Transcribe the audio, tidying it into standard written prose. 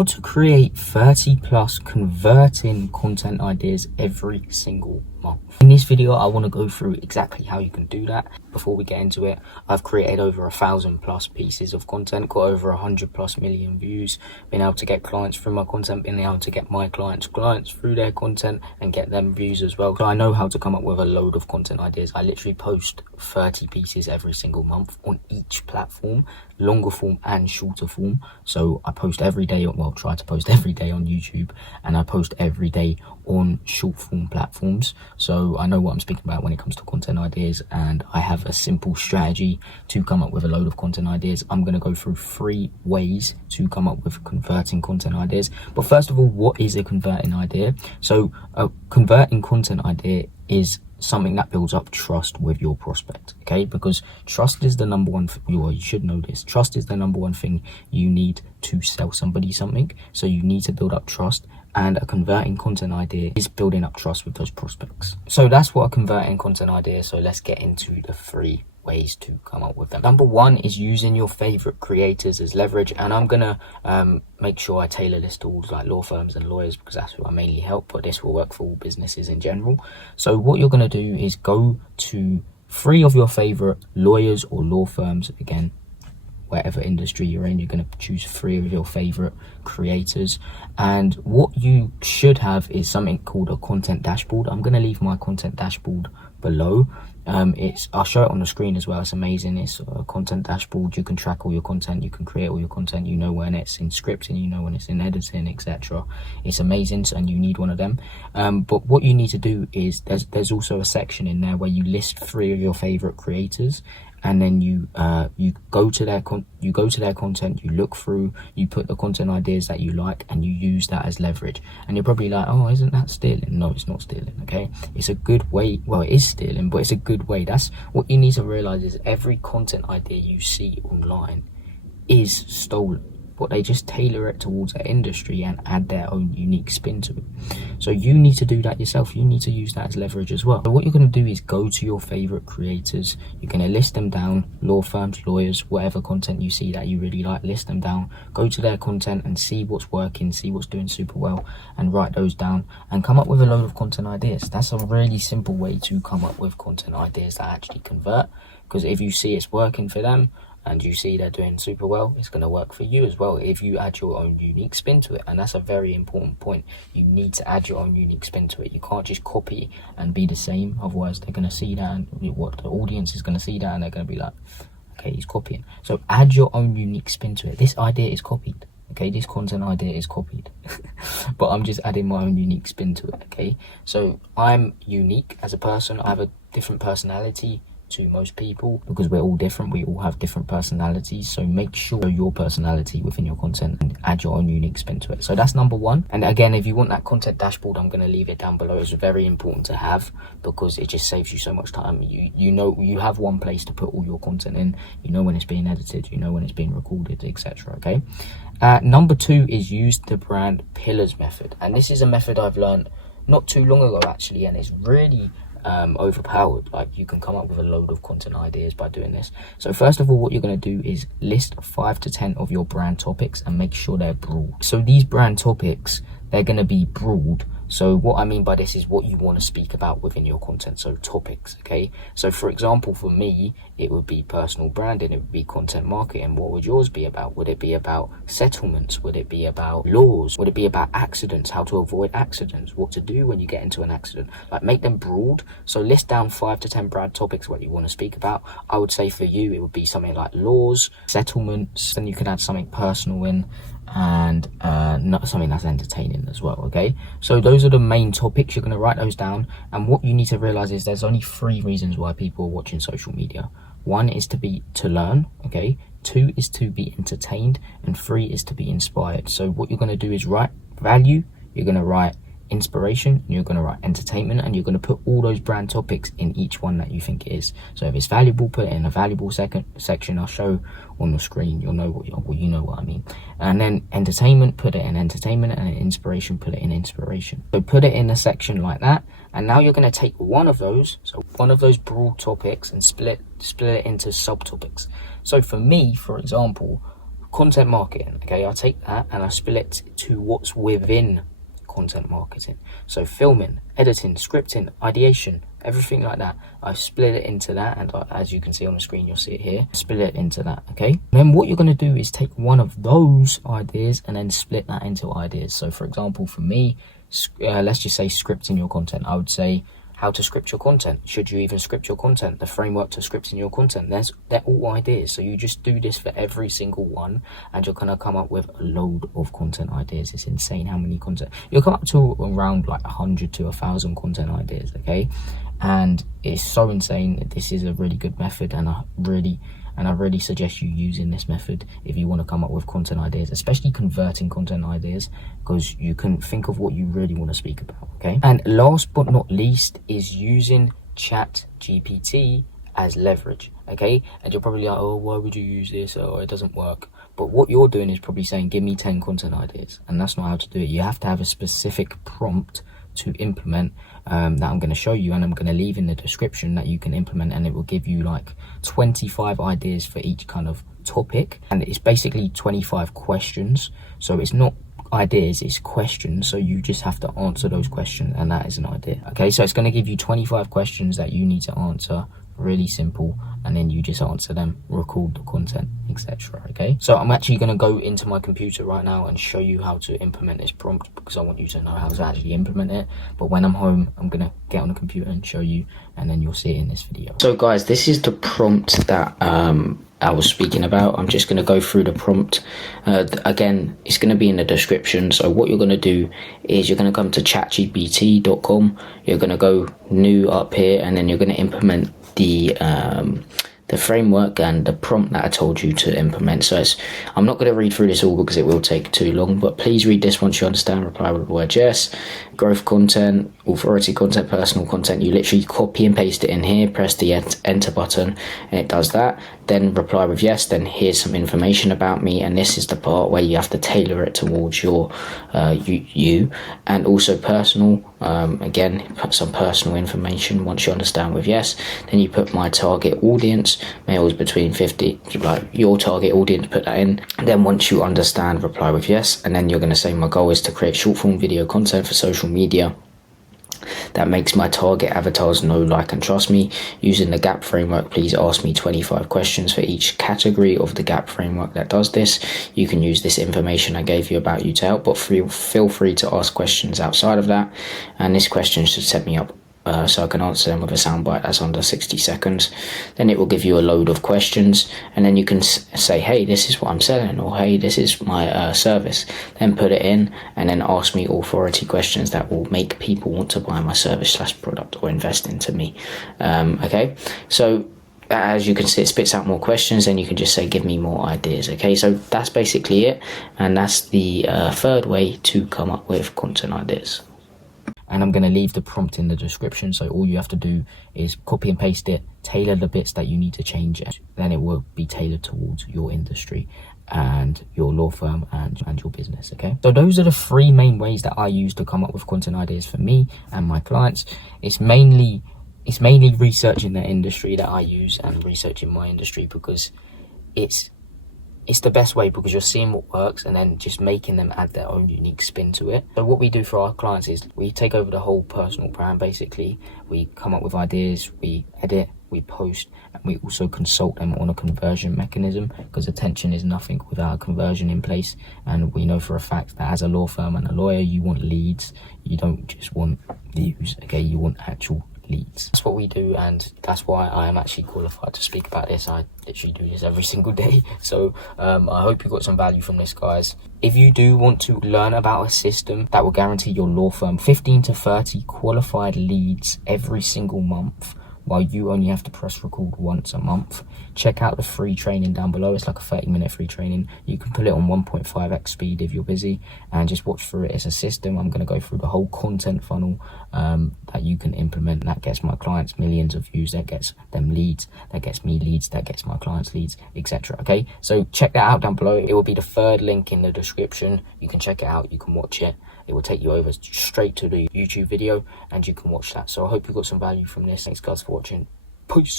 how to create 30 plus converting content ideas every single month. In this video, I want to go through exactly how you can do that. Before we get into it, I've created over 1,000 plus pieces of content, got over 100 plus million views, been able to get clients through my content, been able to get my clients through their content and get them views as well. So I know how to come up with a load of content ideas. I literally post 30 pieces every single month on each platform, longer form and shorter form. So I post every day, well, try to post every day on YouTube, and I post every day on short form platforms. So I know what I'm speaking about when it comes to content ideas, and I have a simple strategy to come up with a load of content ideas. I'm going to go through 3 ways to come up with converting content ideas. But first of all, what is a converting idea? So a converting content idea is something that builds up trust with your prospect, okay? Because trust is the number one, you should know this, trust is the number one thing you need to sell somebody something. So you need to build up trust, and a converting content idea is building up trust with those prospects. So that's what a converting content idea is. So let's get into the 3 ways to come up with them. Number 1 is using your favorite creators as leverage, and I'm gonna make sure I tailor this to all like law firms and lawyers, because that's who I mainly help, but this will work for all businesses in general. So what you're gonna do is go to 3 of your favorite lawyers or law firms. Again, whatever industry you're in, you're going to choose 3 of your favorite creators, and what you should have is something called a content dashboard. I'm going to leave my content dashboard below. I'll show it on the screen as well. It's amazing. It's a content dashboard. You can track all your content, you can create all your content, you know when it's in scripting, you know when it's in editing, etc. It's amazing, and you need one of them. But what you need to do is there's also a section in there where you list 3 of your favorite creators, and then you go to their content, you look through, you put the content ideas that you like, and you use that as leverage. And you're probably like, oh, isn't that stealing? No, it's not stealing, okay? It's a good way. Well, it is stealing, but it's a good way. That's what you need to realize, is every content idea you see online is stolen, but they just tailor it towards their industry and add their own unique spin to it. So you need to do that yourself. You need to use that as leverage as well. So what you're going to do is go to your favorite creators. You're going to list them down, law firms, lawyers, whatever content you see that you really like, list them down, go to their content and see what's working, see what's doing super well, and write those down and come up with a load of content ideas. That's a really simple way to come up with content ideas that actually convert, because if you see it's working for them, and you see they're doing super well, it's going to work for you as well if you add your own unique spin to it. And that's a very important point. You need to add your own unique spin to it. You can't just copy and be the same, otherwise they're going to see that, and what the audience is going to see that, and they're going to be like, okay, he's copying. So add your own unique spin to it. This idea is copied, okay? This content idea is copied but I'm just adding my own unique spin to it, okay? So I'm unique as a person. I have a different personality to most people, because we're all different, we all have different personalities. So make sure your personality within your content and add your own unique spin to it. So that's number 1. And again, if you want that content dashboard, I'm going to leave it down below. It's very important to have, because it just saves you so much time. You know, you have one place to put all your content in. You know when it's being edited, you know when it's being recorded, etc. Okay. Number 2 is use the brand pillars method, and this is a method I've learned not too long ago actually, and it's really overpowered. Like, you can come up with a load of content ideas by doing this. So first of all, what you're going to do is list 5 to 10 of your brand topics and make sure they're broad. So these brand topics, they're going to be broad. So what I mean by this is what you want to speak about within your content, so topics, okay? So for example, for me, it would be personal branding, it would be content marketing. What would yours be about? Would it be about settlements? Would it be about laws? Would it be about accidents, how to avoid accidents, what to do when you get into an accident? Like, make them broad. So list down 5 to 10 brand topics what you want to speak about. I would say for you, it would be something like laws, settlements, then you can add something personal in, and not something that's entertaining as well, okay? So those are the main topics. You're going to write those down, and what you need to realize is there's only 3 reasons why people are watching social media. 1 is to learn, okay? 2 is to be entertained, and 3 is to be inspired. So what you're going to do is write value, you're going to write inspiration, and you're going to write entertainment, and you're going to put all those brand topics in each one that you think it is. So if it's valuable, put it in a valuable section. I'll show on the screen, you'll know you know what I mean. And then entertainment, put it in entertainment, and inspiration, put it in inspiration. So put it in a section like that, and now you're going to take one of those broad topics and split it into subtopics. So for me, for example, content marketing. Okay, I take that and I split it to what's within content marketing. So filming, editing, scripting, ideation, everything like that. I split it into that, and as you can see on the screen, you'll see it here. Split it into that, okay? Then what you're going to do is take one of those ideas and then split that into ideas. So for example, for me, let's just say scripting your content. I would say how to script your content. Should you even script your content? The framework to scripting your content. They're all ideas. So you just do this for every single one, and you're gonna come up with a load of content ideas. It's insane how many content. You'll come up to around like 100 to 1,000 content ideas, okay? And it's so insane. This is a really good method, and I really suggest you using this method if you want to come up with content ideas, especially converting content ideas, because you can think of what you really want to speak about, okay? And last but not least is using ChatGPT as leverage, okay? And you're probably like, oh, why would you use this? Oh, it doesn't work. But what you're doing is probably saying, give me 10 content ideas. And that's not how to do it. You have to have a specific prompt to implement that I'm going to show you, and I'm going to leave in the description that you can implement, and it will give you like 25 ideas for each kind of topic, and it's basically 25 questions. So it's not ideas, it's questions, so you just have to answer those questions, and that is an idea. Okay, so it's going to give you 25 questions that you need to answer, really simple, and then you just answer them, record the content, etc. Okay, so I'm actually going to go into my computer right now and show you how to implement this prompt, because I want you to know how to actually implement it. But when I'm home, I'm going to get on the computer and show you, and then you'll see it in this video. So guys, this is the prompt that I was speaking about. I'm just going to go through the prompt. Again, it's going to be in the description. So what you're going to do is you're going to come to chatgpt.com. You're going to go new up here, and then you're going to implement the framework and the prompt that I told you to implement. So I'm not going to read through this all because it will take too long, but please read this once you understand. Reply with the word yes. Growth content, authority content, personal content. You literally copy and paste it in here, press the enter button, and it does that. Then reply with yes. Then here's some information about me, and this is the part where you have to tailor it towards your you, and also personal. Again, put some personal information once you understand with yes. Then you put my target audience, males between 50, like your target audience, put that in. And then once you understand, reply with yes, and then you're going to say my goal is to create short form video content for social media that makes my target avatars know, like, and trust me. Using the GAP framework, please ask me 25 questions for each category of the GAP framework that does this. You can use this information I gave you about you to help, but feel free to ask questions outside of that, and this question should set me up so I can answer them with a soundbite that's under 60 seconds. Then it will give you a load of questions, and then you can say, hey, this is what I'm selling, or hey, this is my service. Then put it in, and then ask me authority questions that will make people want to buy my service / product or invest into me. Okay, so as you can see, it spits out more questions, and you can just say, give me more ideas. Okay, so that's basically it, and that's the third way to come up with content ideas. And I'm going to leave the prompt in the description, so all you have to do is copy and paste it, tailor the bits that you need to change, then it will be tailored towards your industry and your law firm and your business. Okay, so those are the three main ways that I use to come up with content ideas for me and my clients. It's mainly researching the industry that I use and researching my industry, because it's the best way, because you're seeing what works and then just making them add their own unique spin to it. So what we do for our clients is we take over the whole personal brand. Basically, we come up with ideas, we edit, we post, and we also consult them on a conversion mechanism, because attention is nothing without a conversion in place. And we know for a fact that as a law firm and a lawyer, you want leads. You don't just want views, okay? You want actual leads. That's what we do, and that's why I am actually qualified to speak about this. I literally do this every single day. So I hope you got some value from this, guys. If you do want to learn about a system that will guarantee your law firm 15 to 30 qualified leads every single month, while you only have to press record once a month, check out the free training down below. It's like a 30-minute free training. You can put it on 1.5x speed if you're busy, and just watch through it as a system. I'm going to go through the whole content funnel that you can implement. That gets my clients millions of views, that gets them leads, that gets me leads, that gets my clients leads, etc. Okay, so check that out down below. It will be the third link in the description. You can check it out, you can watch it. It will take you over straight to the YouTube video, and you can watch that. So I hope you got some value from this. Thanks guys for watching. Peace.